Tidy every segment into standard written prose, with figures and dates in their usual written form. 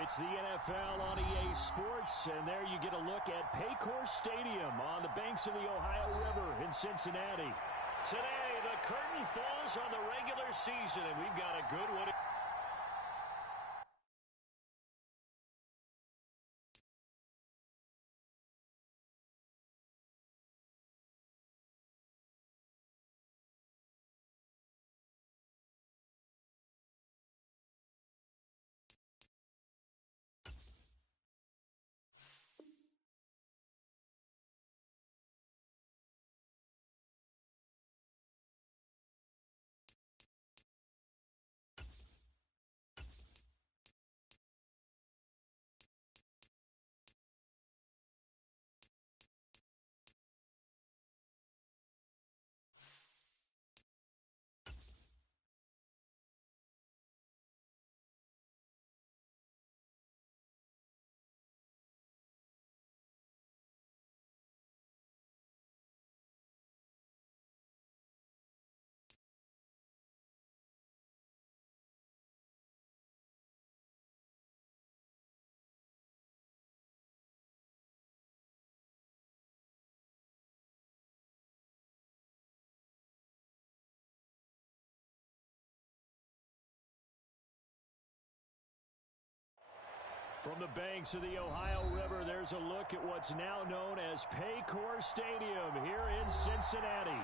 It's the NFL on EA Sports, and there you get a look at Paycor Stadium on the banks of the Ohio River in Cincinnati. Today, the curtain falls on the regular season, and we've got a good one. From the banks of the Ohio River, there's a look at what's now known as Paycor Stadium here in Cincinnati.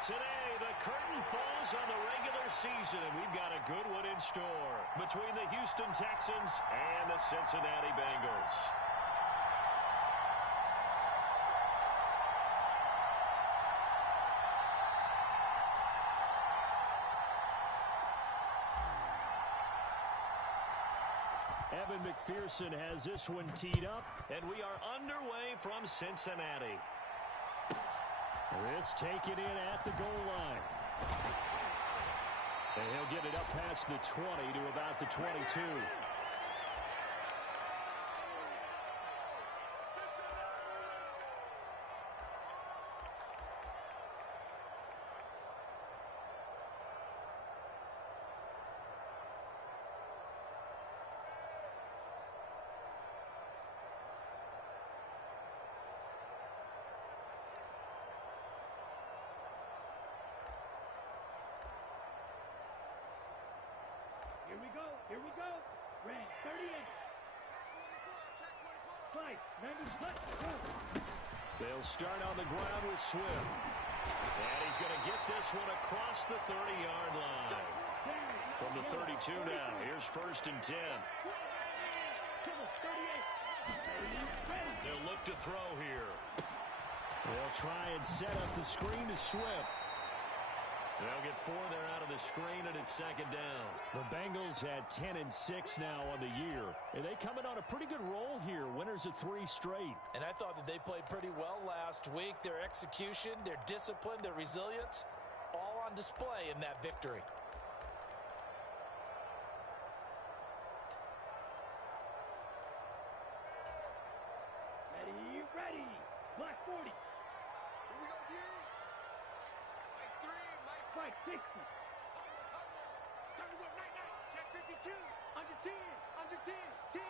Today, the curtain falls on the regular season, and we've got a good one in store between the Houston Texans and the Cincinnati Bengals. Evan McPherson has this one teed up. And we are underway from Cincinnati. This taken in at the goal line. And he'll get it up past the 20 to about the 22. Here we go. Red 38. Fight. Let's go. They'll start on the ground with Swift. And he's going to get this one across the 30-yard line. From the 32 now, here's 1st and 10. They'll look to throw here. They'll try and set up the screen to Swift. They'll get 4 there out of the screen, and it's 2nd down. The Bengals had 10-6 now on the year. And they coming on a pretty good roll here. Winners of 3 straight. And I thought that they played pretty well last week. Their execution, their discipline, their resilience, all on display in that victory. Ready. Black 40. Fight 60. Time to go right now. Check 52. Under 10. Under 10. 10.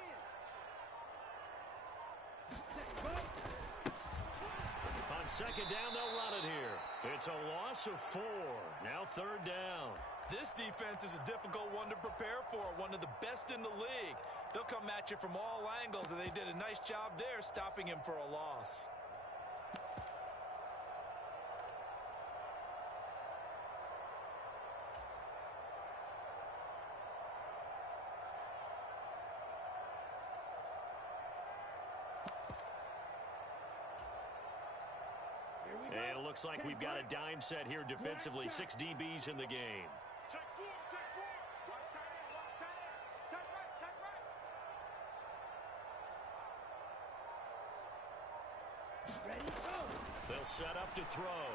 On 2nd down, they'll run it here. It's a loss of 4. Now 3rd down. This defense is a difficult one to prepare for, one of the best in the league. They'll come at you from all angles, and they did a nice job there stopping him for a loss. And it looks like we've got a dime set here defensively. 6 DBs in the game. Check 4. Watch tight end. Tight right. Ready, go. They'll set up to throw.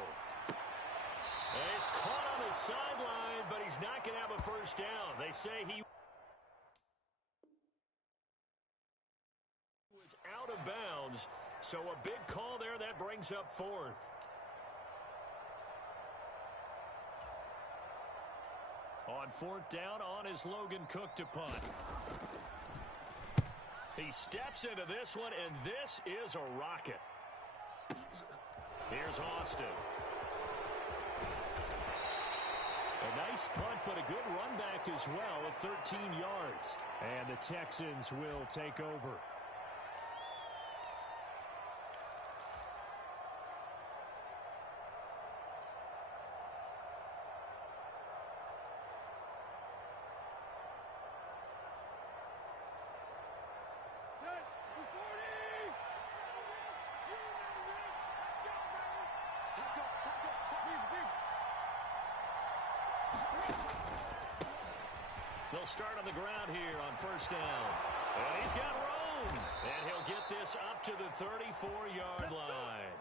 And he's caught on the sideline, but he's not going to have a 1st down. They say he was out of bounds, so a big call there. That brings up 4th. On 4th down, on is Logan Cook to punt. He steps into this one, and this is a rocket. Here's Austin. A nice punt, but a good run back as well of 13 yards. And the Texans will take over. They'll start on the ground here on first down. And he's got room. And he'll get this up to the 34-yard line.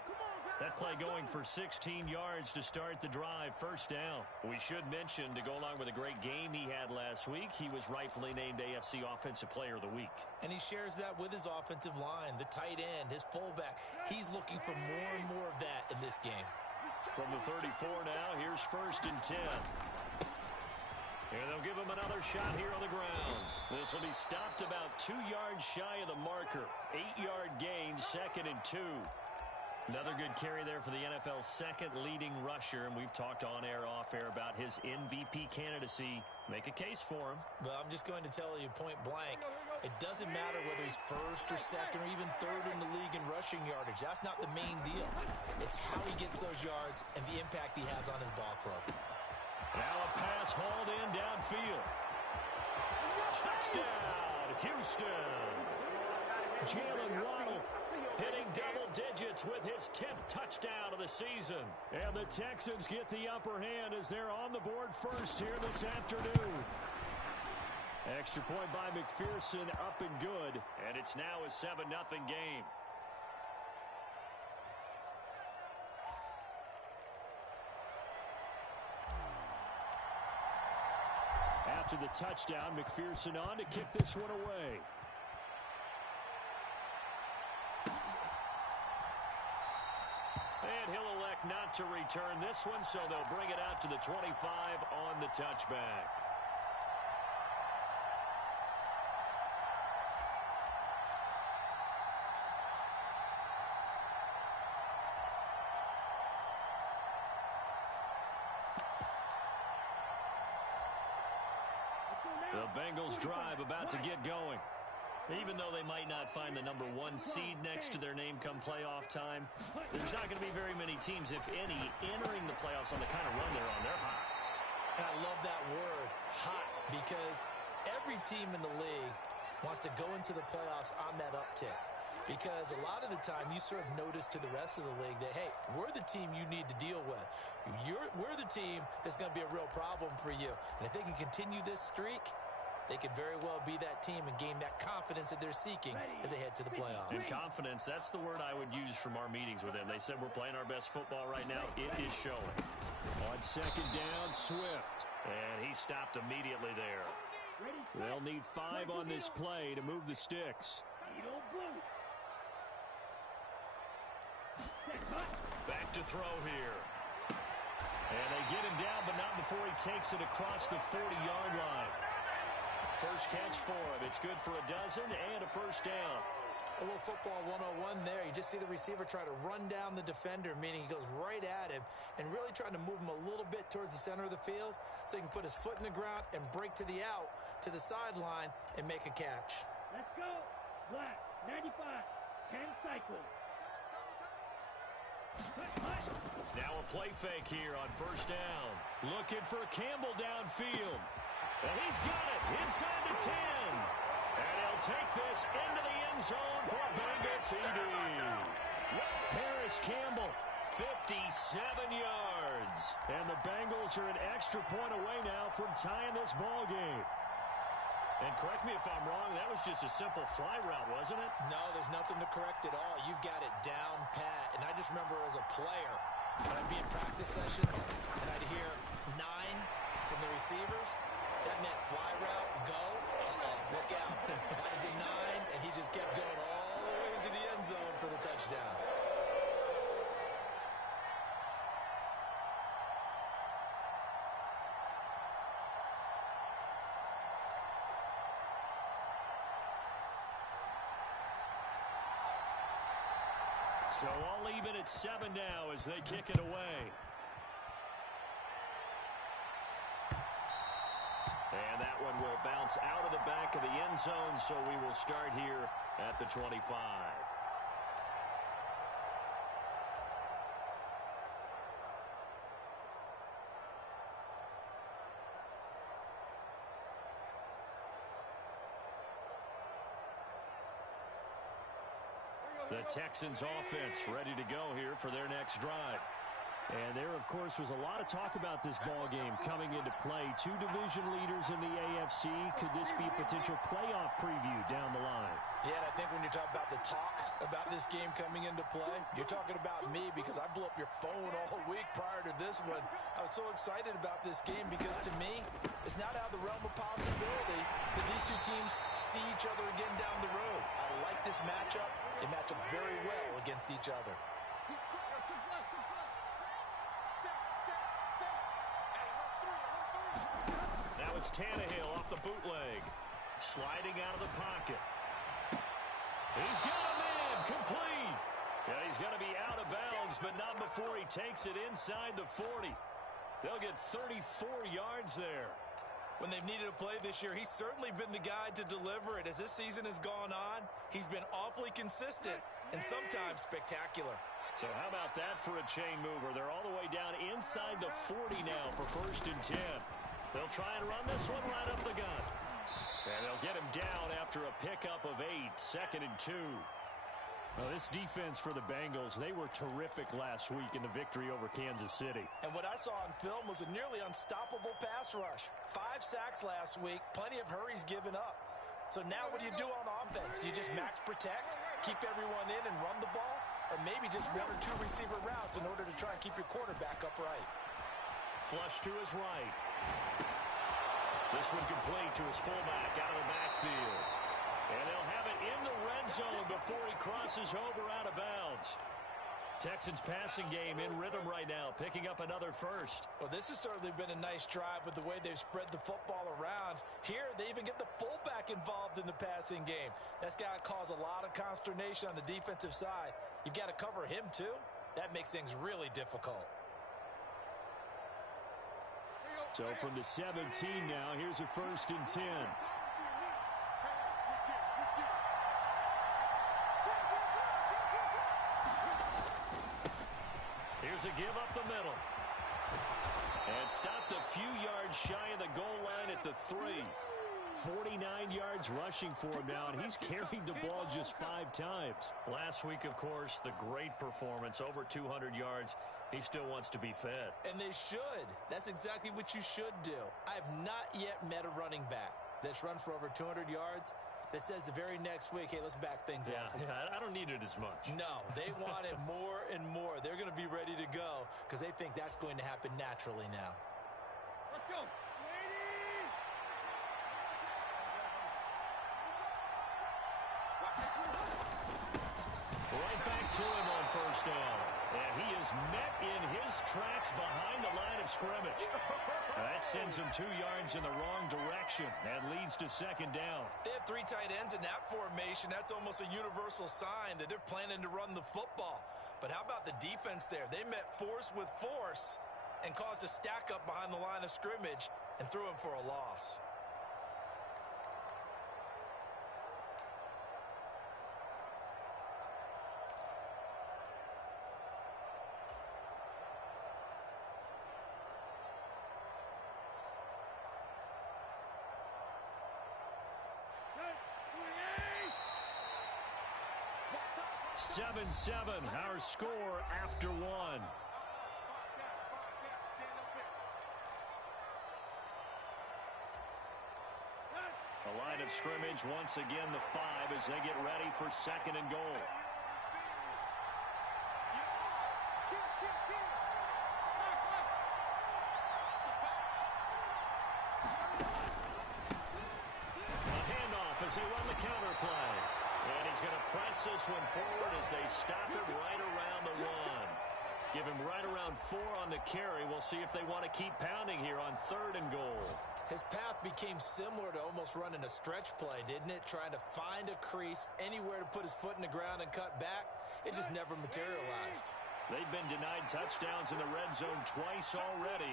That play going for 16 yards to start the drive, first down. We should mention, to go along with a great game he had last week, he was rightfully named AFC Offensive Player of the Week. And he shares that with his offensive line, the tight end, his fullback. He's looking for more and more of that in this game. From the 34 now, here's first and 10. And they'll give him another shot here on the ground. This will be stopped about 2 yards shy of the marker. 8-yard gain, 2nd and 2. Another good carry there for the NFL's second leading rusher, and we've talked on air, off air about his MVP candidacy. Make a case for him. Well, I'm just going to tell you point blank, it doesn't matter whether he's first or second or even third in the league in rushing yardage. That's not the main deal. It's how he gets those yards and the impact he has on his ball club. Now a pass hauled in downfield. Touchdown, Houston. Jalen Waddle hitting double digits with his 10th touchdown of the season. And the Texans get the upper hand as they're on the board first here this afternoon. Extra point by McPherson, up and good. And it's now a 7-0 game. After the touchdown, McPherson on to kick this one away. And he'll elect not to return this one, so they'll bring it out to the 25 on the touchback. The Bengals drive about to get going. Even though they might not find the number 1 seed next to their name come playoff time, there's not going to be very many teams, if any, entering the playoffs on the kind of run they're on. They're hot. And I love that word, hot, because every team in the league wants to go into the playoffs on that uptick. Because a lot of the time you serve notice to the rest of the league that, hey, we're the team you need to deal with. We're the team that's going to be a real problem for you. And if they can continue this streak, they could very well be that team and gain that confidence that they're seeking as they head to the playoffs. And confidence, that's the word I would use from our meetings with them. They said we're playing our best football right now. It is showing. On second down, Swift. And he stopped immediately there. They'll need 5 on this play to move the sticks. Back to throw here. And they get him down, but not before he takes it across the 40-yard line. First catch for him. It's good for a dozen and a first down. A little football 101 there. You just see the receiver try to run down the defender, meaning he goes right at him and really trying to move him a little bit towards the center of the field so he can put his foot in the ground and break to the out, to the sideline, and make a catch. Let's go. Black, 95, 10 cycles. Now a play fake here on first down. Looking for Campbell downfield. And he's got it inside the 10. And he'll take this into the end zone for a Bengal TD. Paris Campbell. 57 yards. And the Bengals are an extra point away now from tying this ball game. And correct me if I'm wrong, that was just a simple fly route, wasn't it? No, there's nothing to correct at all. You've got it down pat. And I just remember as a player, when I'd be in practice sessions and I'd hear 9 from the receivers, that meant fly route, go, look out. That was the 9, and he just kept going all the way into the end zone for the touchdown. So all even at 7 now as they kick it away. And that one will bounce out of the back of the end zone, so we will start here at the 25. The Texans offense ready to go here for their next drive. And there, of course, was a lot of talk about this ball game coming into play. Two division leaders in the AFC. Could this be a potential playoff preview down the line? Yeah, and I think when you're talking about the talk about this game coming into play, you're talking about me because I blew up your phone all week prior to this one. I was so excited about this game because to me, it's not out of the realm of possibility that these two teams see each other again down the road. I like this matchup. They match up very well against each other. Now it's Tannehill off the bootleg. Sliding out of the pocket. He's got a man complete. Yeah, he's going to be out of bounds, but not before he takes it inside the 40. They'll get 34 yards there. When they've needed a play this year, he's certainly been the guy to deliver it. As this season has gone on, he's been awfully consistent and sometimes spectacular. So how about that for a chain mover? They're all the way down inside the 40 now for 1st and 10. They'll try and run this one right up the gut. And they'll get him down after a pickup of 8, 2nd and 2. Well, this defense for the Bengals, they were terrific last week in the victory over Kansas City. And what I saw on film was a nearly unstoppable pass rush. 5 sacks last week, plenty of hurries given up. So now what do you do on offense? You just max protect, keep everyone in and run the ball, or maybe just 1 or 2 receiver routes in order to try and keep your quarterback upright. Flush to his right. This one complete to his fullback out of the backfield. And they'll have it in the red zone before he crosses over out of bounds. Texans passing game in rhythm right now, picking up another first. Well, this has certainly been a nice drive with the way they've spread the football around. Here, they even get the fullback involved in the passing game. That's got to cause a lot of consternation on the defensive side. You've got to cover him, too. That makes things really difficult. So from the 17 now, here's a 1st and 10. Here's a give up the middle. And stopped a few yards shy of the goal line at the 3. 49 yards rushing for him now, and he's carried the ball just 5 times. Last week, of course, the great performance, over 200 yards. He still wants to be fed. And they should. That's exactly what you should do. I have not yet met a running back that's run for over 200 yards that says the very next week, hey, let's back things up. Yeah, I don't need it as much. No, they want it more and more. They're going to be ready to go because they think that's going to happen naturally now. Let's go. Right back to him on 1st down. And he is met in his tracks behind the line of scrimmage. That sends him 2 yards in the wrong direction and leads to 2nd down. They have 3 tight ends in that formation. That's almost a universal sign that they're planning to run the football. But how about the defense there? They met force with force and caused a stack up behind the line of scrimmage and threw him for a loss. Seven, our score after 1. A line of scrimmage once again, the 5 as they get ready for 2nd and goal. A handoff as they run the counter play. And he's going to press this one forward as they stop it right around the 1. Give him right around 4 on the carry. We'll see if they want to keep pounding here on 3rd and goal. His path became similar to almost running a stretch play, didn't it? Trying to find a crease, anywhere to put his foot in the ground and cut back. it just never materialized. They've been denied touchdowns in the red zone twice already.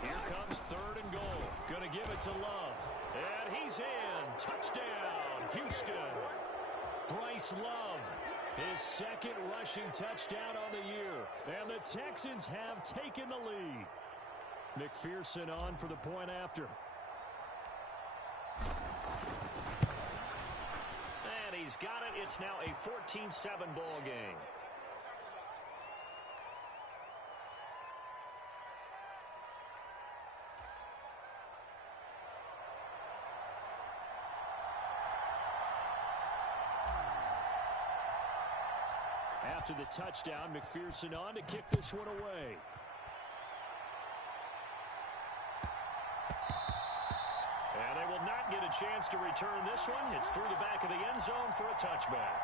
Here comes 3rd and goal. Going to give it to Love. And he's in. Touchdown, Houston. Bryce Love, his 2nd rushing touchdown on the year. And the Texans have taken the lead. McPherson on for the point after. And he's got it. It's now a 14-7 ball game. After the touchdown, McPherson on to kick this one away. And they will not get a chance to return this one. It's through the back of the end zone for a touchback.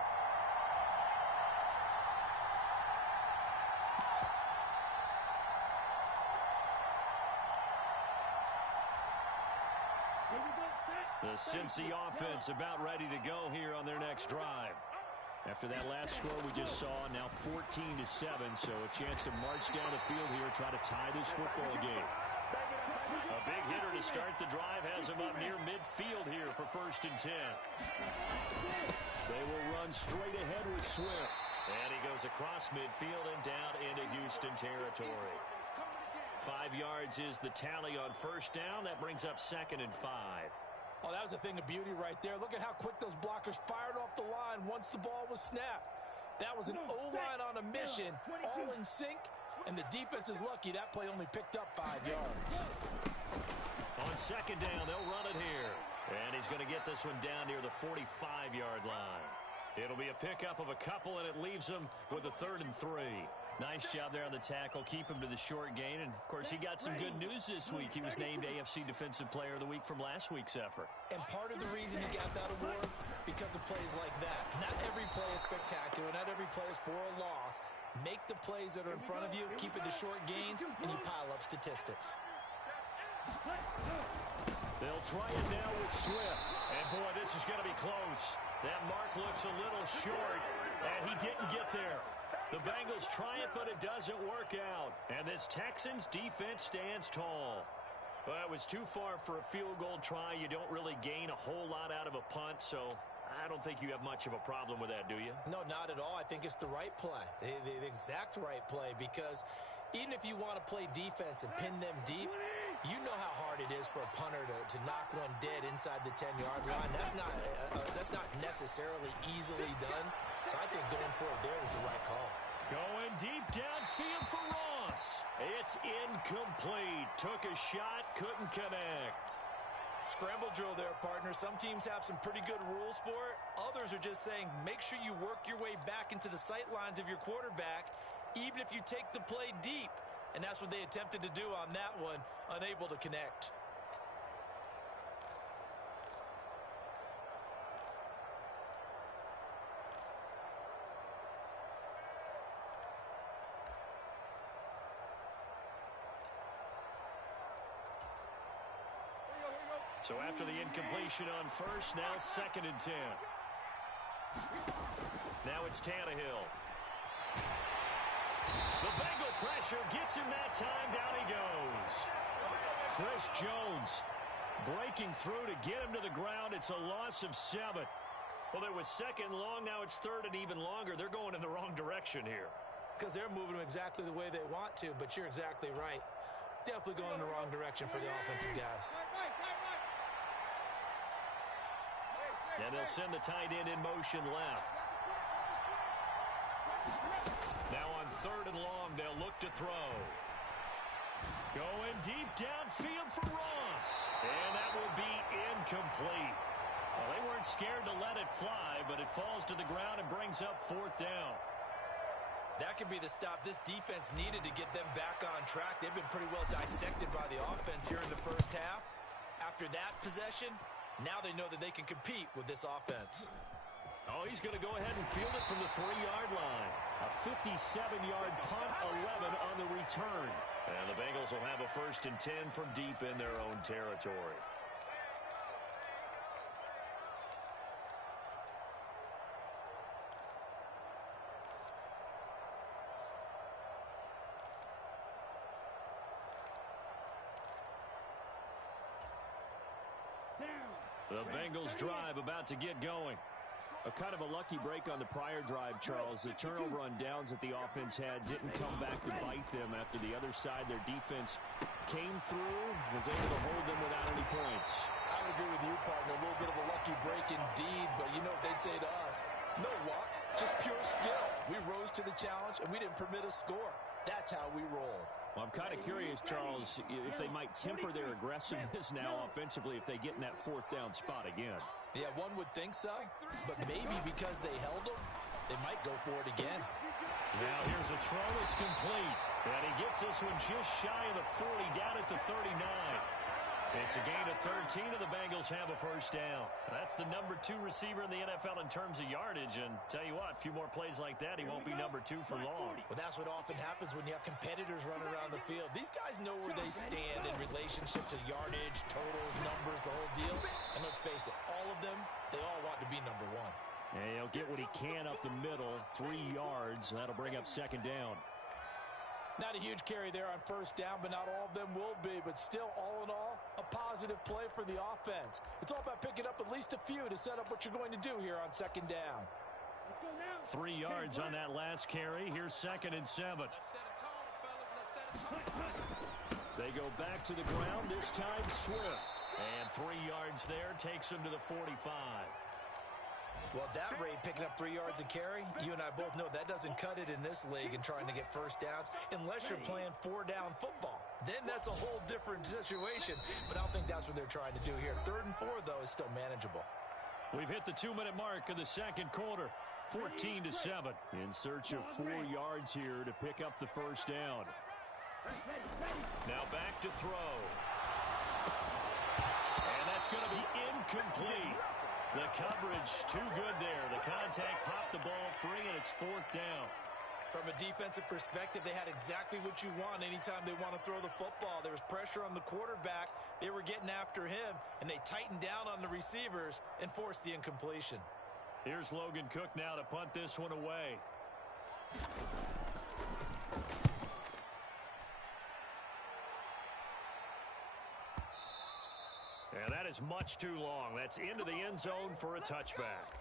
The Cincy offense about ready to go here on their next drive. After that last score we just saw, now 14-7, so a chance to march down the field here, try to tie this football game. A big hitter to start the drive has him up near midfield here for 1st and 10. They will run straight ahead with Swift. And he goes across midfield and down into Houston territory. 5 yards is the tally on 1st down. That brings up 2nd and 5. Oh, that was a thing of beauty right there. Look at how quick those blockers fired off the line once the ball was snapped. That was an O-line on a mission, all in sync, and the defense is lucky that play only picked up 5 yards. On 2nd down, they'll run it here. And he's going to get this one down near the 45-yard line. It'll be a pickup of a couple, and it leaves him with a 3rd and 3. Nice job there on the tackle. Keep him to the short gain. And, of course, he got some good news this week. He was named AFC Defensive Player of the Week from last week's effort. And part of the reason he got that award, because of plays like that. Not every play is spectacular. Not every play is for a loss. Make the plays that are in front of you, keep it to short gains, and you pile up statistics. They'll try it now with Swift. And, boy, this is going to be close. That mark looks a little short, and he didn't get there. The Bengals try it, but it doesn't work out. And this Texans defense stands tall. Well, it was too far for a field goal try. You don't really gain a whole lot out of a punt, so I don't think you have much of a problem with that, do you? No, not at all. I think it's the right play, the exact right play, because even if you want to play defense and pin them deep, you know how hard it is for a punter to knock one dead inside the 10-yard line. That's not necessarily easily done. So I think going for it there is the right call. Going deep downfield for Ross. It's incomplete. Took a shot, couldn't connect. Scramble drill there, partner. Some teams have some pretty good rules for it. Others are just saying make sure you work your way back into the sight lines of your quarterback, even if you take the play deep. And that's what they attempted to do on that one, unable to connect. So after the incompletion on 1st, now 2nd and 10. Now it's Tannehill. The Bengal pressure gets him that time. Down he goes. Chris Jones breaking through to get him to the ground. It's a loss of 7. Well, it was 2nd long. Now it's 3rd and even longer. They're going in the wrong direction here. Because they're moving them exactly the way they want to, but you're exactly right. Definitely going in the wrong direction for the offensive guys. And they'll send the tight end in motion left. Now on 3rd and long, they'll look to throw. Going deep downfield for Ross. And that will be incomplete. Well, they weren't scared to let it fly, but it falls to the ground and brings up 4th down. That could be the stop this defense needed to get them back on track. They've been pretty well dissected by the offense here in the 1st half. After that possession, now they know that they can compete with this offense. Oh, he's going to go ahead and field it from the 3-yard line. A 57-yard punt, 11 on the return. And the Bengals will have a 1st and 10 from deep in their own territory. The Bengals drive about to get going. A kind of a lucky break on the prior drive, Charles. The turnover on downs that the offense had didn't come back to bite them after the other side. Their defense came through, was able to hold them without any points. I would agree with you, partner. A little bit of a lucky break indeed, but you know what they'd say to us? No luck, just pure skill. We rose to the challenge, and we didn't permit a score. That's how we roll. Well, I'm kind of curious, Charles, if they might temper their aggressiveness now offensively if they get in that fourth down spot again. Yeah, one would think so, but maybe because they held them, they might go for it again. Now here's a throw. It's complete. And he gets this one just shy of the 40, down at the 39. It's a gain of 13, and the Bengals have a first down. That's the number 2 receiver in the NFL in terms of yardage. And tell you what, a few more plays like that, he won't be number 2 for long. Well, that's what often happens when you have competitors running around the field. These guys know where they stand in relationship to yardage, totals, numbers, the whole deal. And let's face it, all of them, they all want to be number 1. And he'll get what he can up the middle, 3 yards. That'll bring up second down. Not a huge carry there on first down, but not all of them will be. But still, all in all, a positive play for the offense. It's all about picking up at least a few to set up what you're going to do here on second down. 3 yards on that last carry. Here's 2nd and 7. They go back to the ground, this time Swift. And 3 yards there takes him to the 45. Well, at that rate, picking up 3 yards a carry, you and I both know that doesn't cut it in this league and trying to get first downs unless you're playing 4-down football. Then that's a whole different situation, but I don't think that's what they're trying to do here. 3rd and 4, though, is still manageable. We've hit the 2-minute mark of the second quarter, 14-7. In search of 4 yards here to pick up the first down. Now back to throw. And that's going to be incomplete. The coverage too good there. The contact popped the ball free, and it's 4th down. From a defensive perspective, they had exactly what you want anytime they want to throw the football. There was pressure on the quarterback. They were getting after him, and they tightened down on the receivers and forced the incompletion. Here's Logan Cook now to punt this one away. And that is much too long. That's into the end zone for a touchback.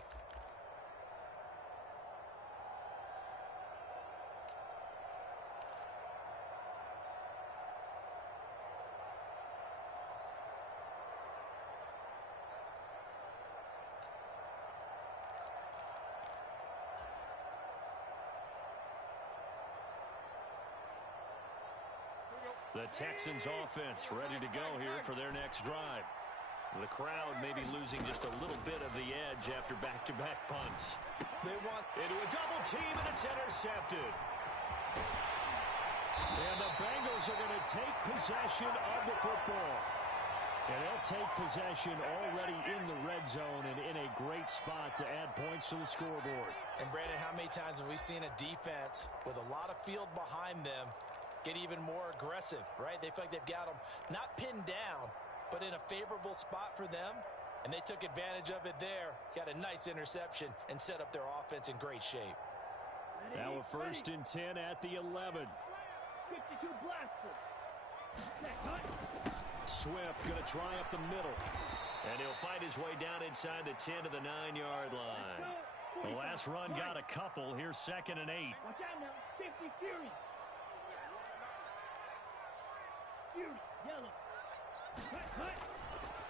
The Texans offense ready to go here for their next drive. The crowd may be losing just a little bit of the edge after back-to-back punts. They want into a double team, and it's intercepted. And the Bengals are going to take possession of the football. And they'll take possession already in the red zone and in a great spot to add points to the scoreboard. And, Brandon, how many times have we seen a defense with a lot of field behind them get even more aggressive, right? They feel like they've got them not pinned down, but in a favorable spot for them, and they took advantage of it there. Got a nice interception and set up their offense in great shape. Now a 1st and 10 at the 11. 52 blaster. Swift going to try up the middle. And he'll find his way down inside the 10 to the 9-yard line. The last run got a couple. Here's 2nd and 8. Watch out now. 50 Fury. Fury. Yellow.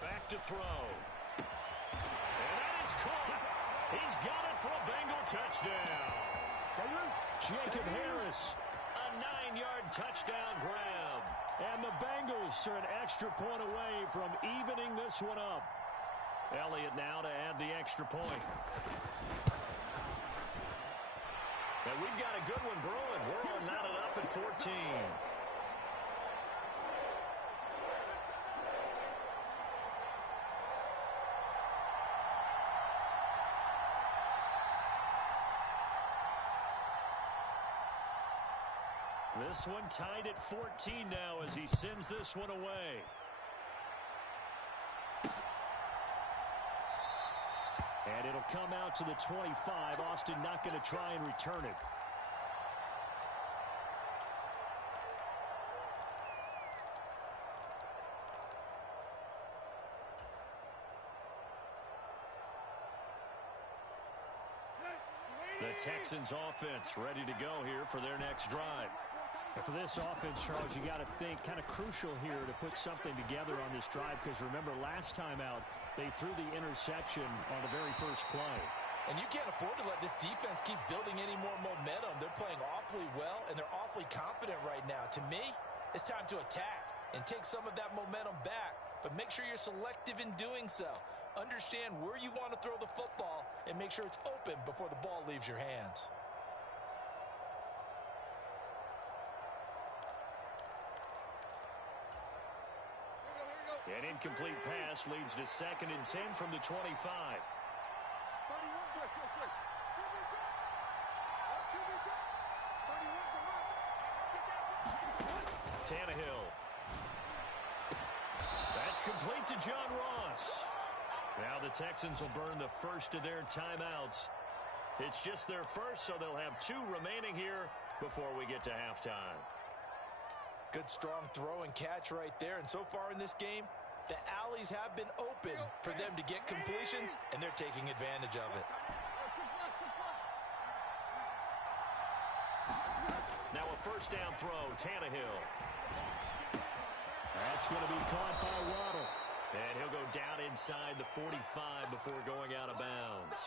Back to throw. And that is caught. He's got it for a Bengal touchdown. Jacob Harris. A 9-yard touchdown grab. And the Bengals are an extra point away from evening this one up. Elliott now to add the extra point. And we've got a good one brewing. We're all knotted up at 14. This one tied at 14 now as he sends this one away. And it'll come out to the 25. Austin not going to try and return it. Texans offense ready to go here for their next drive. And for this offense, Charles, you got to think kind of crucial here to put something together on this drive, because remember last time out they threw the interception on the very first play. And you can't afford to let this defense keep building any more momentum. They're playing awfully well, and they're awfully confident right now. To me, it's time to attack and take some of that momentum back, but make sure you're selective in doing so. Understand where you want to throw the football and make sure it's open before the ball leaves your hands. An incomplete pass leads to 2nd and 10 from the 25. Tannehill. That's complete to John Ross. Now the Texans will burn the first of their timeouts. It's just their first, so they'll have 2 remaining here before we get to halftime. Good strong throw and catch right there. And so far in this game, the alleys have been open for them to get completions, and they're taking advantage of it. Now a first down throw, Tannehill. That's going to be caught by Waddle. And he'll go down inside the 45 before going out of bounds.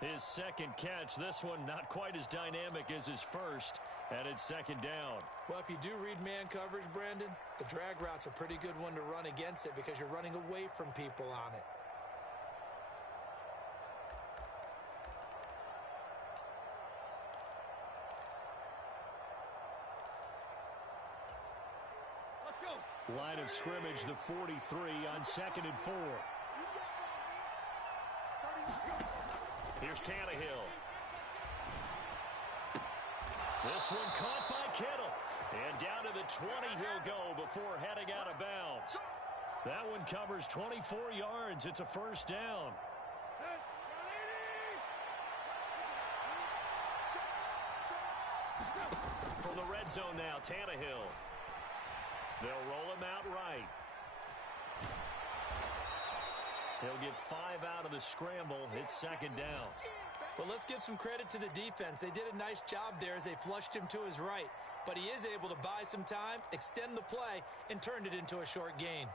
His second catch, this one not quite as dynamic as his first, and it's 2nd down. Well, if you do read man coverage, Brandon, the drag route's a pretty good one to run against it because you're running away from people on it. Line of scrimmage, the 43 on 2nd and 4. Here's Tannehill. This one caught by Kittle. And down to the 20 he'll go before heading out of bounds. That one covers 24 yards. It's a first down. From the red zone now, Tannehill. They'll roll him out right. He'll get 5 out of the scramble. It's 2nd down. Well, let's give some credit to the defense. They did a nice job there as they flushed him to his right. But he is able to buy some time, extend the play, and turned it into a short gain.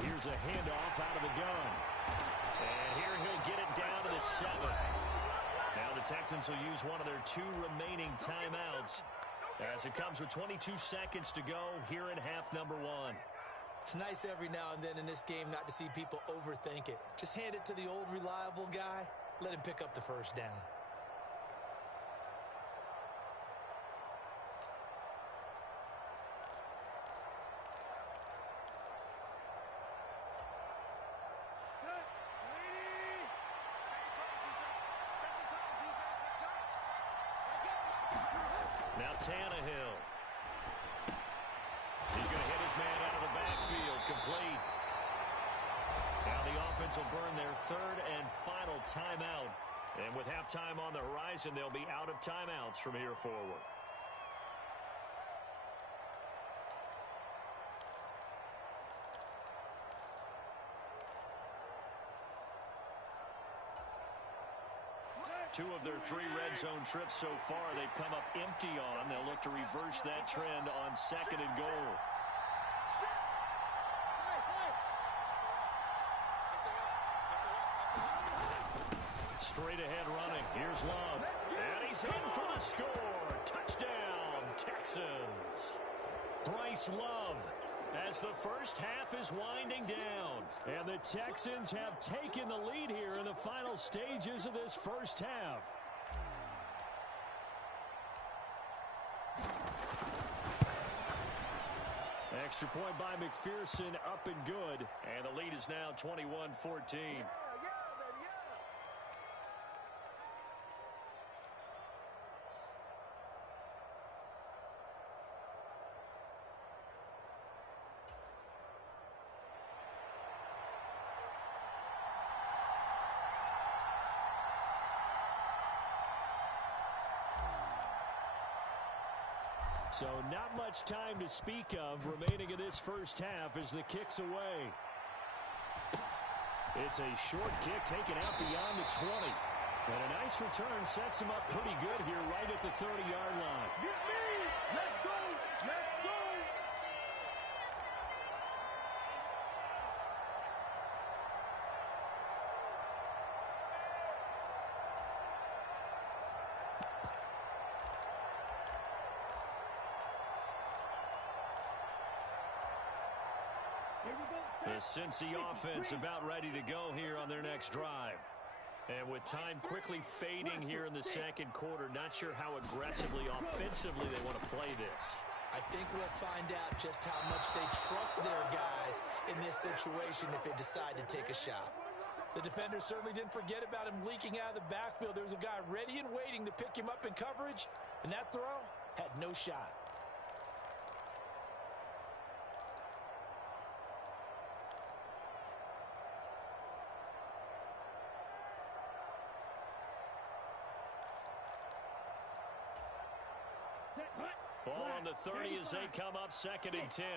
Here's a handoff out of the gun. And here he'll get it down to the 7. Now the Texans will use one of their 2 remaining timeouts as it comes with 22 seconds to go here in half number 1. It's nice every now and then in this game not to see people overthink it. Just hand it to the old reliable guy. Let him pick up the first down. Now Tannehill. He's going to hit his man out of the backfield. Complete. Now the offense will burn their 3rd and final timeout. And with halftime on the horizon, they'll be out of timeouts from here forward. Two of their 3 red zone trips so far, they've come up empty on. They'll look to reverse that trend on 2nd and goal. Straight ahead running. Here's Love. And he's in for the score. Touchdown, Texans. Bryce Love, as the first half is winding down. And the Texans have taken the lead here in the final stages of this first half. Extra point by McPherson, up and good. And the lead is now 21-14. So not much time to speak of remaining in this first half as the kick's away. It's a short kick taken out beyond the 20. And a nice return sets him up pretty good here right at the 30-yard line. Get me! Let's go! Let's go! Here we go. The Cincy offense about ready to go here on their next drive. And with time quickly fading here in the second quarter, not sure how aggressively, offensively they want to play this. I think we'll find out just how much they trust their guys in this situation if they decide to take a shot. The defender certainly didn't forget about him leaking out of the backfield. There was a guy ready and waiting to pick him up in coverage, and that throw had no shot. Ball on the 30 as they come up 2nd and 10.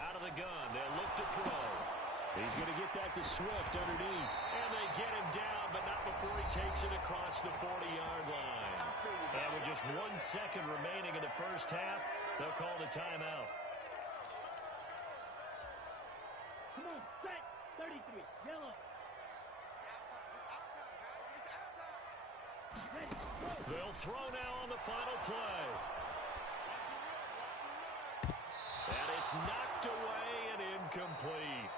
Out of the gun, they'll look to throw. He's going to get that to Swift underneath. And they get him down, but not before he takes it across the 40-yard line. And with just 1 second remaining in the first half, they'll call the timeout. Come on, set. 33. Yellow. They'll throw now on the final play. And it's knocked away and incomplete.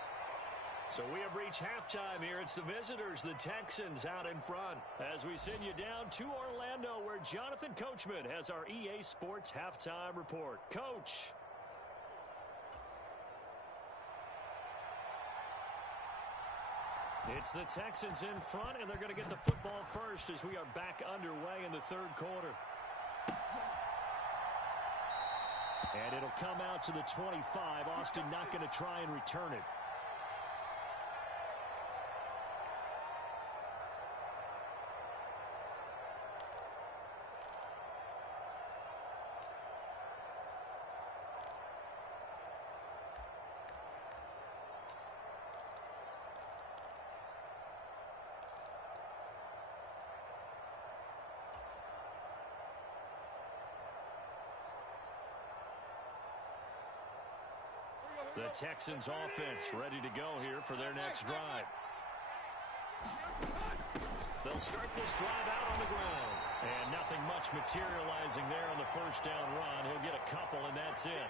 So we have reached halftime here. It's the visitors, the Texans, out in front. As we send you down to Orlando, where Jonathan Coachman has our EA Sports Halftime Report. Coach. It's the Texans in front, and they're going to get the football first as we are back underway in the third quarter. And it'll come out to the 25. Austin not going to try and return it. The Texans offense ready to go here for their next drive. They'll start this drive out on the ground. And nothing much materializing there on the first down run. He'll get a couple, and that's it.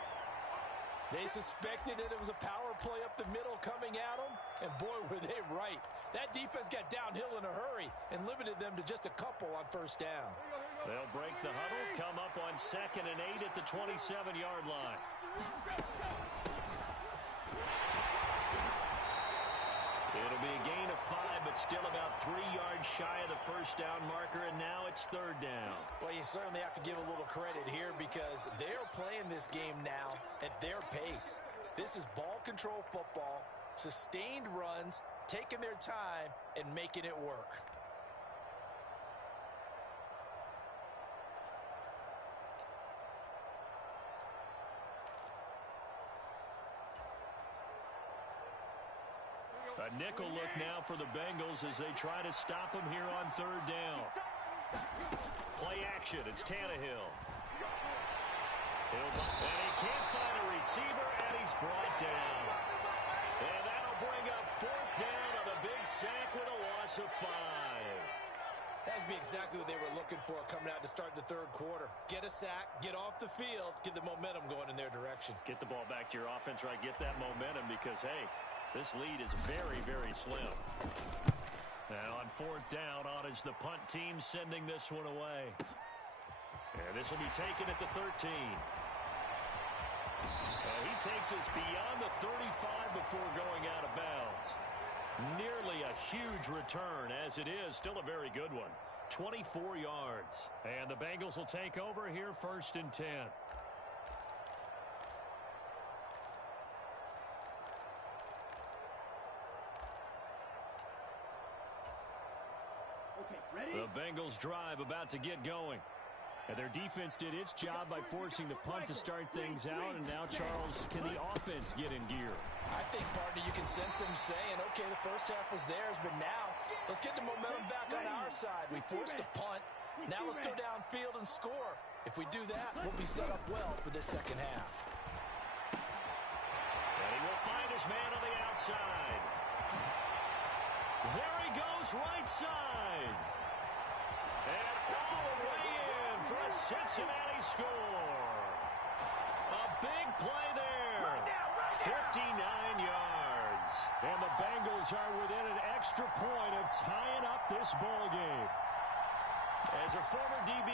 They suspected that it was a power play up the middle coming at them, and boy, were they right. That defense got downhill in a hurry and limited them to just a couple on first down. They'll break the huddle, come up on 2nd and 8 at the 27-yard line. It'll be a gain of 5, but still about 3 yards shy of the first down marker, and now it's 3rd down. Well, you certainly have to give a little credit here because they're playing this game now at their pace. This is ball control football, sustained runs, taking their time, and making it work. A nickel look now for the Bengals as they try to stop him here on 3rd down. Play action. It's Tannehill. And he can't find a receiver, and he's brought down. And that'll bring up 4th down on a big sack with a loss of 5. That would be exactly what they were looking for coming out to start the third quarter. Get a sack, get off the field, get the momentum going in their direction. Get the ball back to your offense, right? Get that momentum because, hey, this lead is very, very slim. Now on 4th down, on is the punt team sending this one away. And this will be taken at the 13. He takes us beyond the 35 before going out of bounds. Nearly a huge return, as it is. Still a very good one. 24 yards. And the Bengals will take over here 1st and 10. Bengals drive about to get going. And their defense did its job by forcing the punt to start things out. And now, Charles, can the offense get in gear? I think, partner, you can sense them saying, okay, the first half was theirs, but now let's get the momentum back on our side. We forced a punt. Now let's go downfield and score. If we do that, we'll be set up well for this second half. And he will find his man on the outside. There he goes, right side. And all the way in for a Cincinnati score. A big play there. 59 yards. And the Bengals are within an extra point of tying up this ball game. As a former DB,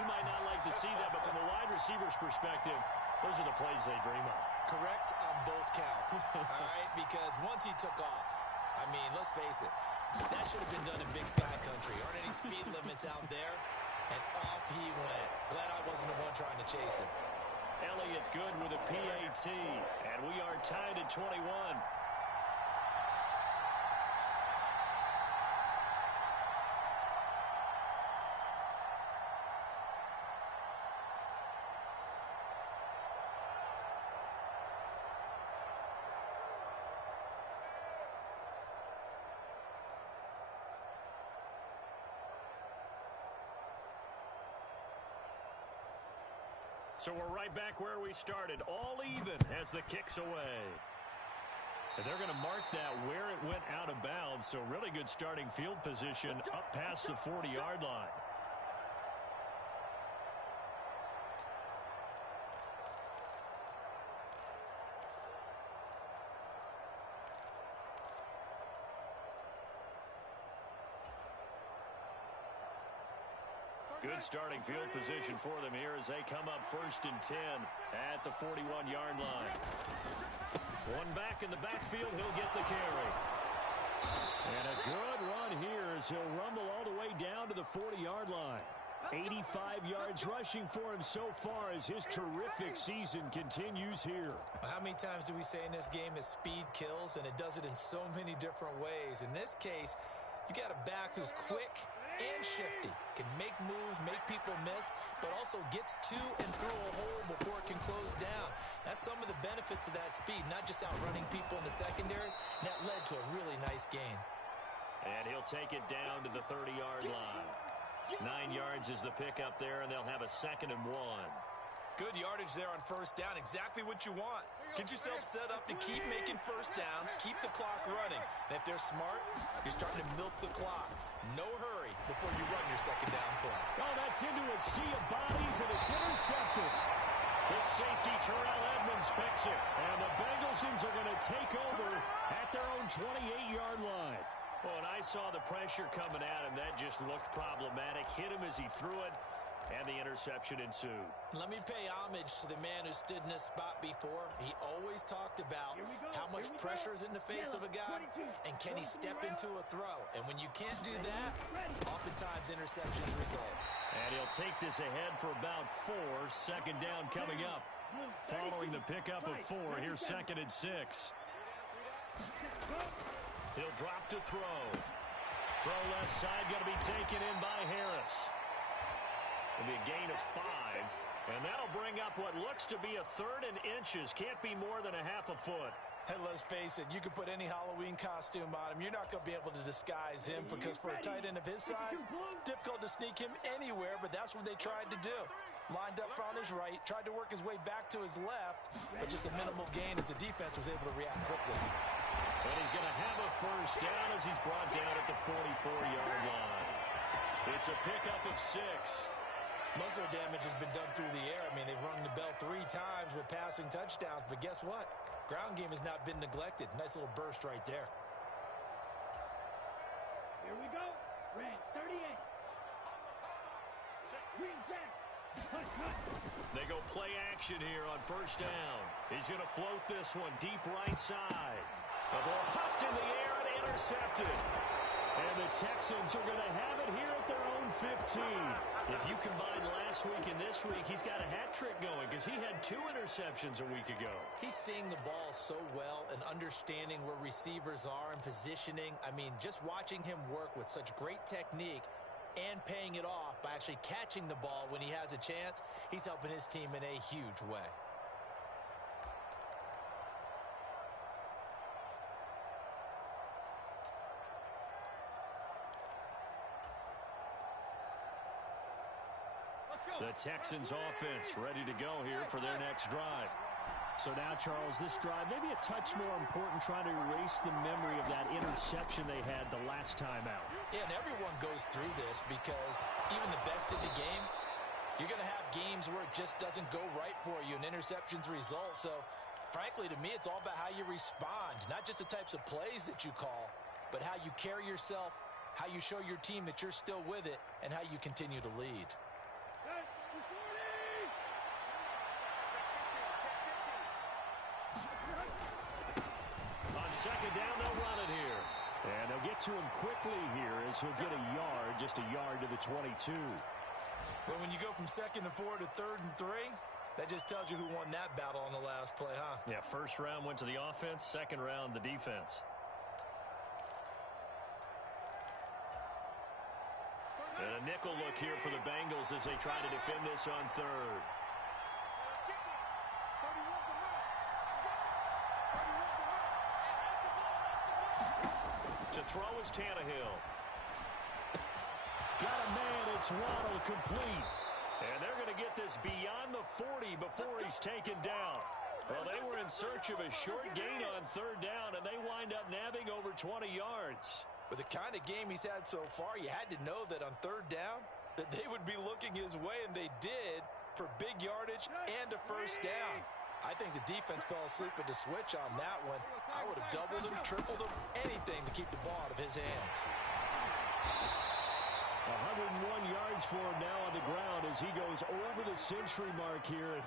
you might not like to see that, but from a wide receiver's perspective, those are the plays they dream of. Correct on both counts, all right? Because once he took off, I mean, let's face it, that should have been done in Big Sky Country. Aren't any speed limits out there? And off he went. Glad I wasn't the one trying to chase him. Elliott good with a PAT, and we are tied at 21. So we're right back where we started, all even as the kick's away. And they're going to mark that where it went out of bounds, so really good starting field position up past the 40-yard line. Good starting field position for them here as they come up 1st and 10 at the 41-yard line. One back in the backfield, he'll get the carry. And a good run here as he'll rumble all the way down to the 40-yard line. 85 yards rushing for him so far as his terrific season continues here. How many times do we say in this game is speed kills, and it does it in so many different ways. In this case, you got a back who's quick and shifty, can make moves, make people miss, but also gets to and through a hole before it can close down. That's some of the benefits of that speed, not just outrunning people in the secondary. That led to a really nice gain. And he'll take it down to the 30-yard line. 9 yards is the pickup there, and they'll have a 2nd and 1. Good yardage there on 1st down, exactly what you want. Get yourself set up to keep making 1st downs, keep the clock running. And if they're smart, you're starting to milk the clock. No hurry before you run your 2nd down play. Oh, that's into a sea of bodies, and it's intercepted. The safety, Terrell Edmonds, picks it. And the Bengalsons are going to take over at their own 28-yard line. Well, and I saw the pressure coming at him. That just looked problematic. Hit him as he threw it. And the interception ensued. Let me pay homage to the man who stood in this spot before. He always talked about how much pressure is in the face of a guy and can he step into a throw. And when you can't do that, oftentimes interceptions result. And he'll take this ahead for about 4. 2nd down coming up. Following the pickup of 4, here's 2nd and 6. He'll drop to throw. Throw left side, going to be taken in by Harris. It'll be a gain of 5, and that'll bring up what looks to be a 3rd and inches. Can't be more than a half a foot. Hey, let's face it, you can put any Halloween costume on him. You're not going to be able to disguise him because for a tight end of his size, difficult to sneak him anywhere, but that's what they tried to do. Lined up on his right, tried to work his way back to his left, but just a minimal gain as the defense was able to react quickly. And he's going to have a 1st down as he's brought down at the 44-yard line. It's a pickup of 6. Most of their damage has been done through the air. I mean, they've rung the bell 3 times with passing touchdowns, but guess what? Ground game has not been neglected. Nice little burst right there. Here we go. Red 38. Green jack. They go play action here on 1st down. He's going to float this one deep right side. The ball popped in the air and intercepted. And the Texans are going to have it here at their own 15. If you combine last week and this week, he's got a hat trick going because he had 2 interceptions a week ago. He's seeing the ball so well and understanding where receivers are and positioning. I mean, just watching him work with such great technique, and paying it off by actually catching the ball when he has a chance. He's helping his team in a huge way. The Texans offense ready to go here for their next drive. So now, Charles, this drive maybe a touch more important, trying to erase the memory of that interception they had the last time out. Yeah, and everyone goes through this because even the best in the game, you're going to have games where it just doesn't go right for you and interceptions result. So, frankly, to me, it's all about how you respond, not just the types of plays that you call, but how you carry yourself, how you show your team that you're still with it, and how you continue to lead. On second down, they'll run it here. And they'll get to him quickly here as he'll get a yard, just a yard to the 22. Well, when you go from 2nd and 4 to 3rd and 3, that just tells you who won that battle on the last play, huh? Yeah, first round went to the offense, second round the defense. And a nickel look here for the Bengals as they try to defend this on third. To throw is Tannehill. Got a man, it's Waddle, complete. And they're going to get this beyond the 40 before he's taken down. Well, they were in search of a short gain on third down, and they wind up nabbing over 20 yards. With the kind of game he's had so far, you had to know that on third down, that they would be looking his way, and they did, for big yardage and a first down. I think the defense fell asleep at the switch on that one. I would have doubled him, tripled him, anything to keep the ball out of his hands. 101 yards for him now on the ground as he goes over the century mark here.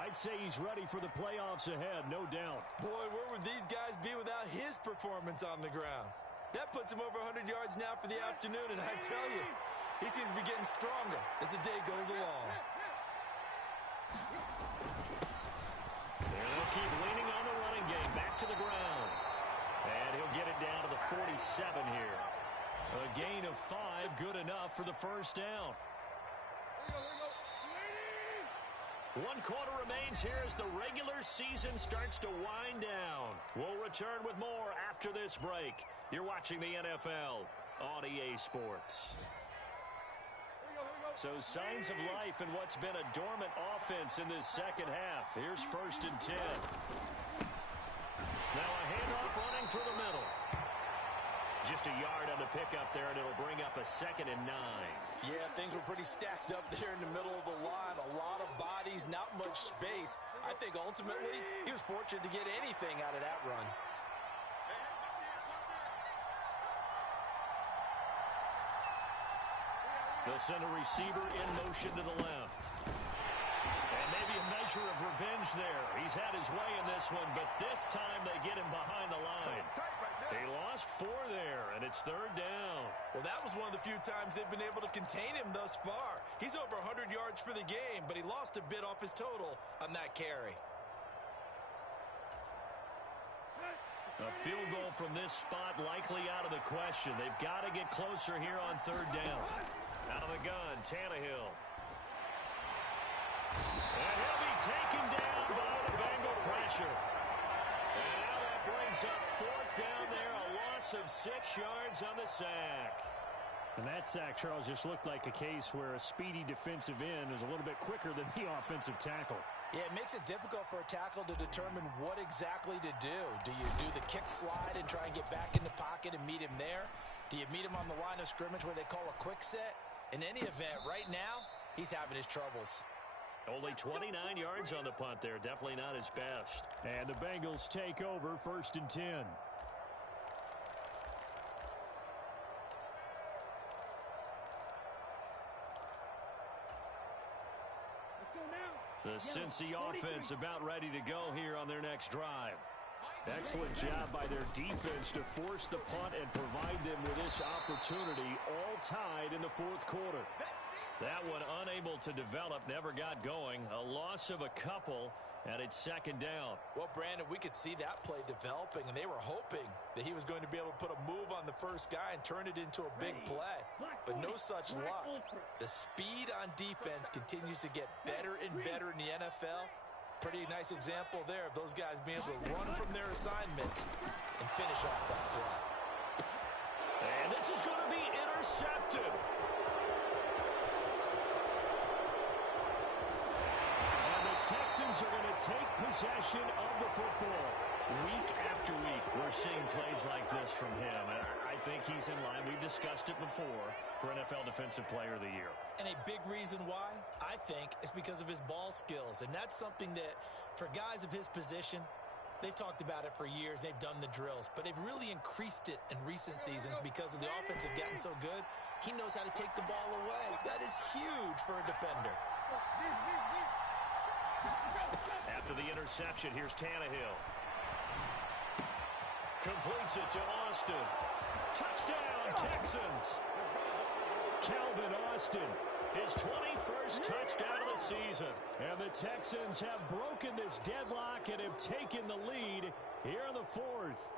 I'd say he's ready for the playoffs ahead, no doubt. Boy, where would these guys be without his performance on the ground? That puts him over 100 yards now for the afternoon, and I tell you, he seems to be getting stronger as the day goes along. They'll keep leaning on the running game. Back to the ground. And he'll get it down to the 47 here. A gain of 5, good enough for the first down. 1 quarter remains here as the regular season starts to wind down. We'll return with more after this break. You're watching the NFL on EA Sports. So signs of life in what's been a dormant offense in this second half. Here's 1st and 10. Now a handoff running through the middle. Just a yard on the pickup there, and it'll bring up a 2nd and 9. Yeah, things were pretty stacked up there in the middle of the line. A lot of bodies, not much space. I think ultimately he was fortunate to get anything out of that run. They'll send a receiver in motion to the left. And maybe a measure of revenge there. He's had his way in this one, but this time they get him behind the line. They lost 4 there, and it's 3rd down. Well, that was one of the few times they've been able to contain him thus far. He's over 100 yards for the game, but he lost a bit off his total on that carry. A field goal from this spot likely out of the question. They've got to get closer here on 3rd down. Out of the gun, Tannehill. And he'll be taken down by the Bengal pressure. And now that brings up 4th down there, a loss of 6 yards on the sack. And that sack, Charles, just looked like a case where a speedy defensive end is a little bit quicker than the offensive tackle. Yeah, it makes it difficult for a tackle to determine what exactly to do. Do you do the kick slide and try and get back in the pocket and meet him there? Do you meet him on the line of scrimmage where they call a quick set? In any event, right now, he's having his troubles. Only 29 yards on the punt there. Definitely not his best. And the Bengals take over 1st and 10. The Cincy offense about ready to go here on their next drive. Excellent job by their defense to force the punt and provide them with this opportunity, all tied in the 4th quarter. That one unable to develop, never got going. A loss of a couple, And it's second down. Well, Brandon, we could see that play developing, and they were hoping that he was going to be able to put a move on the first guy and turn it into a big play. But no such luck. The speed on defense continues to get better and better in the NFL. Pretty nice example there of those guys being able to run from their assignments and finish off that drive. And this is going to be intercepted. Texans are going to take possession of the football. Week after week, we're seeing plays like this from him. And I think he's in line. We've discussed it before for NFL Defensive Player of the Year. And a big reason why, I think, is because of his ball skills. And that's something that, for guys of his position, they've talked about it for years. They've done the drills. But they've really increased it in recent seasons because of the offense have gotten so good. He knows how to take the ball away. That is huge for a defender. After the interception, here's Tannehill. Completes it to Austin. Touchdown, Texans. Calvin Austin, his 21st touchdown of the season. And the Texans have broken this deadlock and have taken the lead here in the fourth.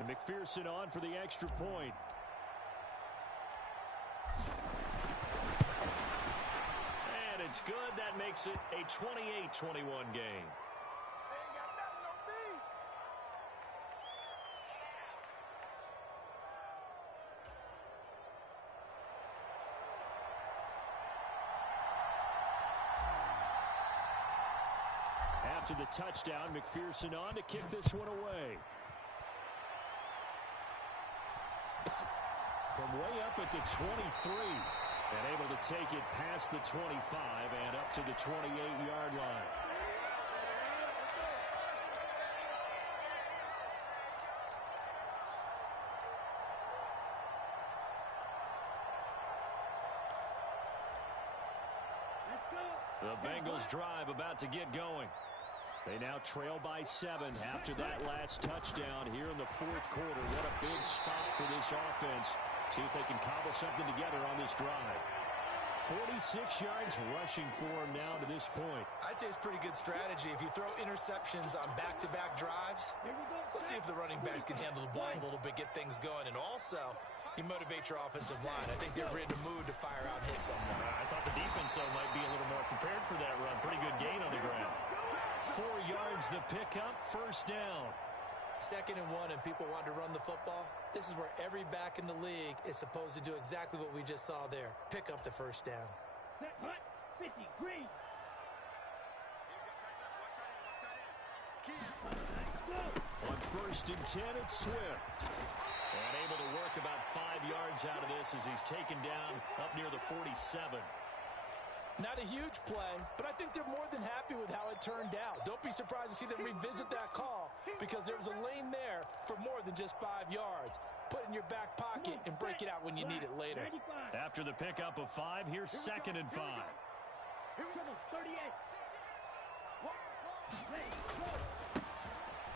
And McPherson on for the extra point. It's good. That makes it a 28-21 game. After the touchdown, McPherson on to kick this one away. From way up at the 23. And able to take it past the 25 and up to the 28-yard line. The Bengals drive about to get going. They now trail by 7 after that last touchdown here in the fourth quarter. What a big spot for this offense. See if they can cobble something together on this drive. 46 yards rushing for him now to this point. I'd say it's pretty good strategy. If you throw interceptions on back-to-back drives, let's see if the running backs can handle the ball a little bit, get things going. And also, you motivate your offensive line. I think they're in the mood to fire out and hit someone. I thought the defense, though, might be a little more prepared for that run. Pretty good gain on the ground. 4 yards the pickup, first down. 2nd and 1, and people want to run the football. This is where every back in the league is supposed to do exactly what we just saw there. Pick up the first down. Set hut, 50, green. On 1st and 10, it's Swift. And able to work about 5 yards out of this as he's taken down up near the 47. Not a huge play, but I think they're more than happy with how it turned out. Don't be surprised to see them revisit that call because there was a lane there for more than just 5 yards. Put it in your back pocket and break it out when you need it later. After the pickup of 5, here's 2nd and 5.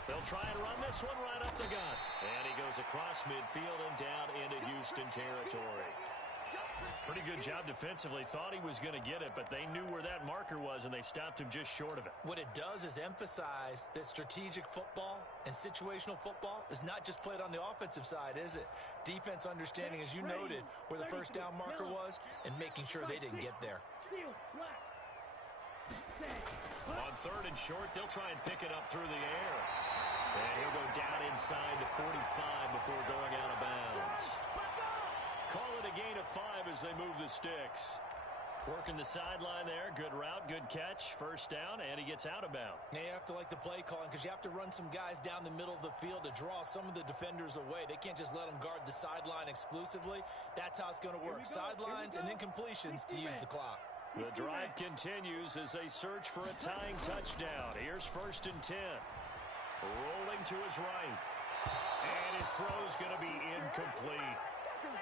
They'll try and run this one right up the gut. And he goes across midfield and down into Houston territory. Pretty good job defensively. Thought he was going to get it, but they knew where that marker was, and they stopped him just short of it. What it does is emphasize that strategic football and situational football is not just played on the offensive side, is it? Defense understanding, as you noted, where the first down marker was and making sure they didn't get there. On 3rd and short, they'll try and pick it up through the air. And he'll go down inside the 45 before going out of bounds. Call it a gain of 5 as they move the sticks. Working the sideline there. Good route, good catch. First down, and he gets out of bounds. Now you have to like the play calling because you have to run some guys down the middle of the field to draw some of the defenders away. They can't just let them guard the sideline exclusively. That's how it's going to work. Sidelines and then completions to use the clock. The drive continues as they search for a tying touchdown. Here's 1st and 10. Rolling to his right. And his throw's going to be incomplete.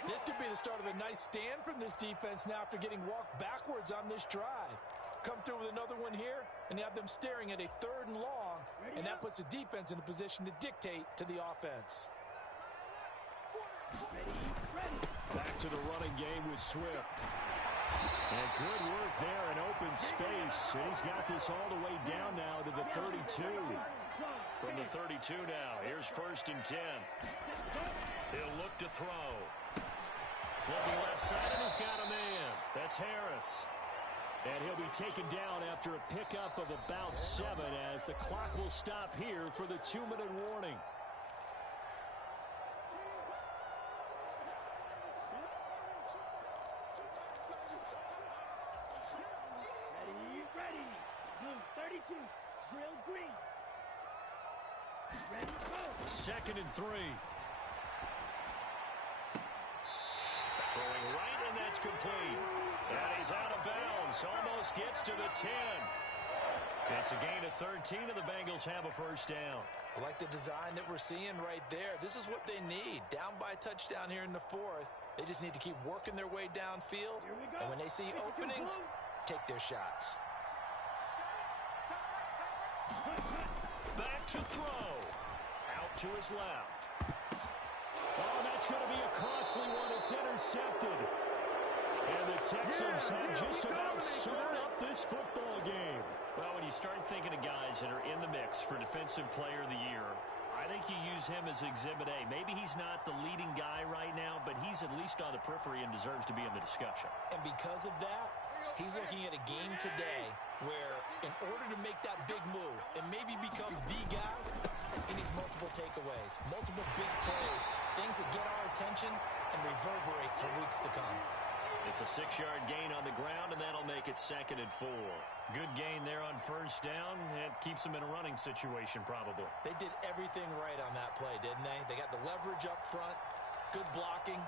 This could be the start of a nice stand from this defense now after getting walked backwards on this drive. Come through with another one here, and you have them staring at a 3rd and long, and that puts the defense in a position to dictate to the offense. Back to the running game with Swift. And good work there in open space And he's got this all the way down now to the 32. From the 32 now, here's 1st and 10. He'll look to throw. Looking left side, and he's got a man. That's Harris. And he'll be taken down after a pickup of about 7 as the clock will stop here for the 2-minute warning. Ready. Blue 32. Grill green. Ready, go. 2nd and 3. Throwing right, and that's complete. And he's out of bounds. Almost gets to the 10. It's a gain of 13, and the Bengals have a 1st down. I like the design that we're seeing right there. This is what they need. Down by a touchdown here in the 4th. They just need to keep working their way downfield. And when they see openings, take their shots. Back to throw. Out to his left. Oh, that's going to be a costly one. It's intercepted. And the Texans have just about sewn up this football game. Well, when you start thinking of guys that are in the mix for Defensive Player of the Year, I think you use him as Exhibit A. Maybe he's not the leading guy right now, but he's at least on the periphery and deserves to be in the discussion. And because of that, he's looking at a game today where in order to make that big move and maybe become the guy, he needs multiple takeaways, multiple big plays, things that get our attention and reverberate for weeks to come. It's a 6-yard gain on the ground, and that'll make it 2nd and 4. Good gain there on 1st down. It keeps them in a running situation, probably. They did everything right on that play, didn't they? They got the leverage up front, good blocking,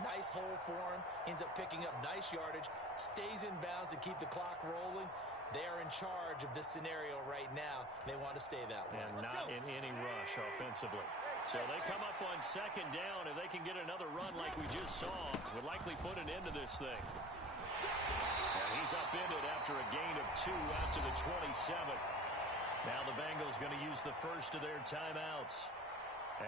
nice hole for him, ends up picking up nice yardage, stays in bounds to keep the clock rolling. They are in charge of this scenario right now. They want to stay that way. And not in any rush offensively. So they come up on 2nd down, and they can get another run like we just saw. Would likely put an end to this thing. And he's upended after a gain of 2 out to the 27. Now the Bengals going to use the first of their timeouts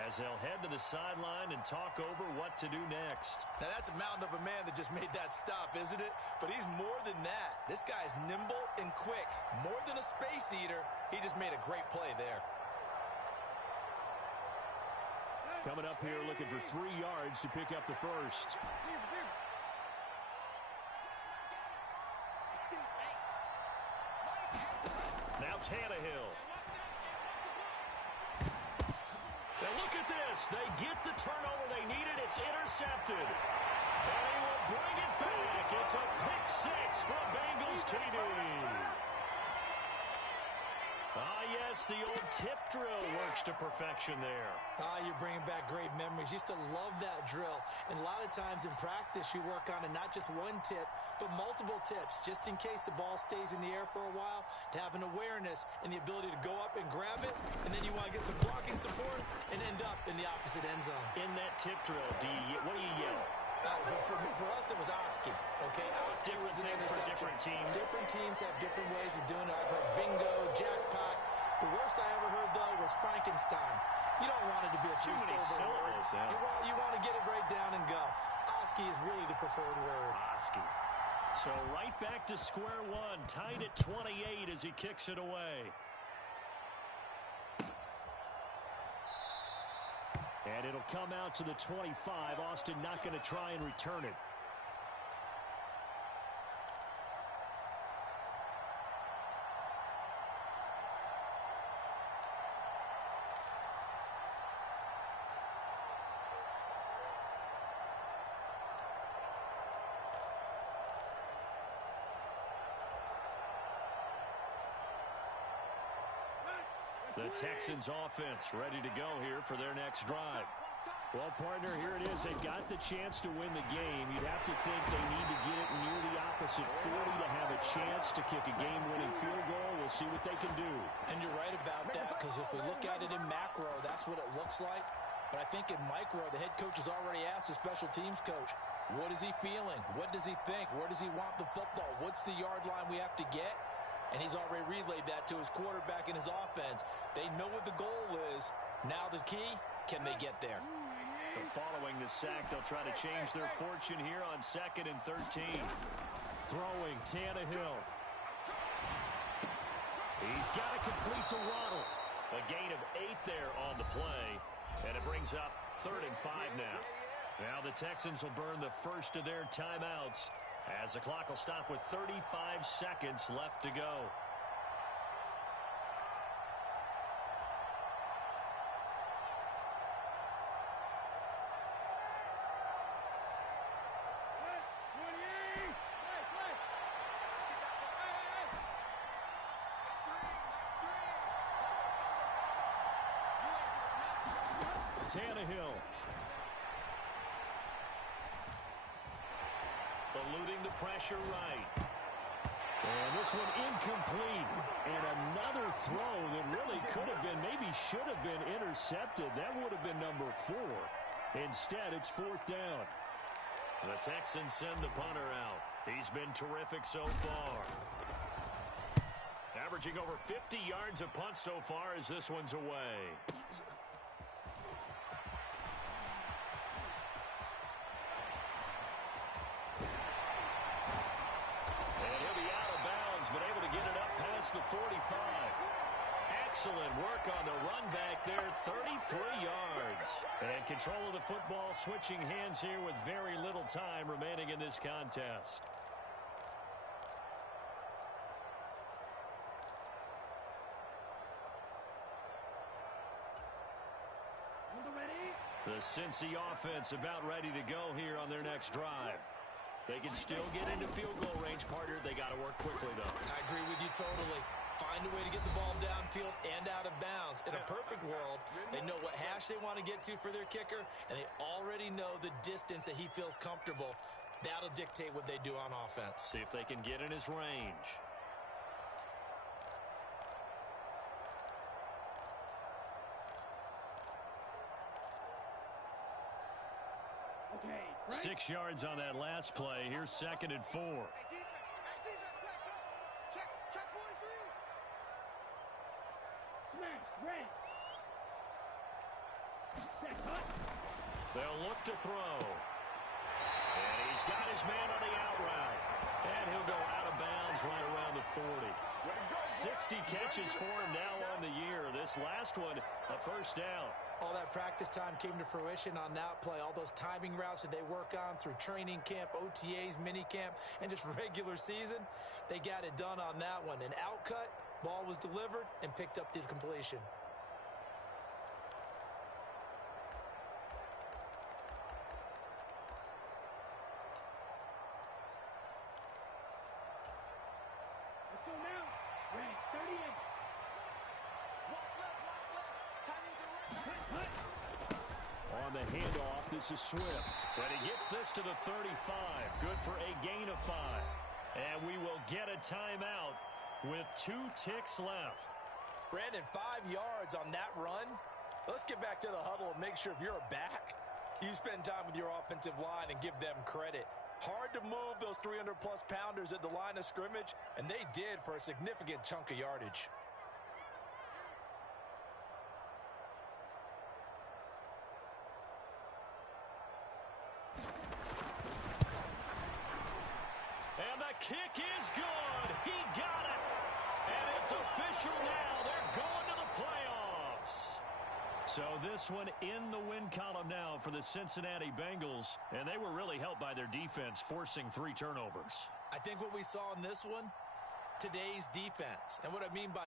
as they'll head to the sideline and talk over what to do next. Now that's a mountain of a man that just made that stop, isn't it? But he's more than that. This guy's nimble and quick. More than a space eater. He just made a great play there. Coming up here looking for 3 yards to pick up the first. Now Tannehill. Now look at this. They get the turnover they needed. It's intercepted. And he will bring it back. It's a pick 6 from Bengals TD. Ah, yes, the old tip drill works to perfection there. Ah, you're bringing back great memories. Used to love that drill. And a lot of times in practice, you work on it, not just one tip, but multiple tips, just in case the ball stays in the air for a while, to have an awareness and the ability to go up and grab it, and then you want to get some blocking support and end up in the opposite end zone. In that tip drill, what do you yell? For us, it was Oski. Okay, Oski was an things for different teams. Different teams have different ways of doing it. I've heard bingo, jackpot. The worst I ever heard, though, was Frankenstein. You don't want it to be a Too many syllables. You want to get it right down and go. Oski is really the preferred word. Oski. So right back to square one, tied at 28 as he kicks it away. And it'll come out to the 25. Austin not going to try and return it. The Texans offense ready to go here for their next drive. Well, partner, here it is. They've got the chance to win the game. You'd have to think they need to get it near the opposite 40 to have a chance to kick a game-winning field goal. We'll see what they can do. And you're right about that, because if we look at it in macro, that's what it looks like. But I think in micro, the head coach has already asked the special teams coach, what is he feeling? What does he think? Where does he want the football? What's the yard line we have to get? And he's already relayed that to his quarterback and his offense. They know what the goal is. Now the key, can they get there? So following the sack, they'll try to change their fortune here on 2nd and 13. Throwing, Tannehill. He's got it complete to Waddle. A gain of 8 there on the play. And it brings up 3rd and 5 now. Now the Texans will burn the first of their timeouts as the clock will stop with 35 seconds left to go. Tannehill. Eluding the pressure right. And this one incomplete. And another throw that really could have been, maybe should have been intercepted. That would have been number 4. Instead, it's 4th down. The Texans send the punter out. He's been terrific so far. Averaging over 50 yards a punt so far as this one's away. But able to get it up past the 45. Excellent work on the run back there, 33 yards. And control of the football, switching hands here with very little time remaining in this contest. The Cincy offense about ready to go here on their next drive. They can still get into field goal range, partner. They got to work quickly, though. I agree with you totally. Find a way to get the ball downfield and out of bounds. In a perfect world, they know what hash they want to get to for their kicker, and they already know the distance that he feels comfortable. That'll dictate what they do on offense. See if they can get in his range. Okay, 6 yards on that last play. Here's 2nd and 4. Check 43. smash, red. Set, hut. They'll look to throw. And he's got his man on the out route. And he'll go out of bounds right around the 40. 60 catches for him now on the year. This last one, a first down. All that practice time came to fruition on that play. All those timing routes that they work on through training camp, OTAs, mini camp, and just regular season, they got it done on that one. An outcut, ball was delivered, and picked up the completion. Let's go now. Red, 38. On the handoff, this is Swift. But he gets this to the 35. Good for a gain of 5. And we will get a timeout with 2 ticks left. Brandon, 5 yards on that run. Let's get back to the huddle and make sure if you're a back, you spend time with your offensive line and give them credit. Hard to move those 300-plus pounders at the line of scrimmage, and they did for a significant chunk of yardage. And the kick is good. He got it. And it's official now. They're going to the playoffs. So this one in the win column now for the Cincinnati Bengals. And they were really helped by their defense, forcing 3 turnovers. I think what we saw in this one, today's defense. And what I mean by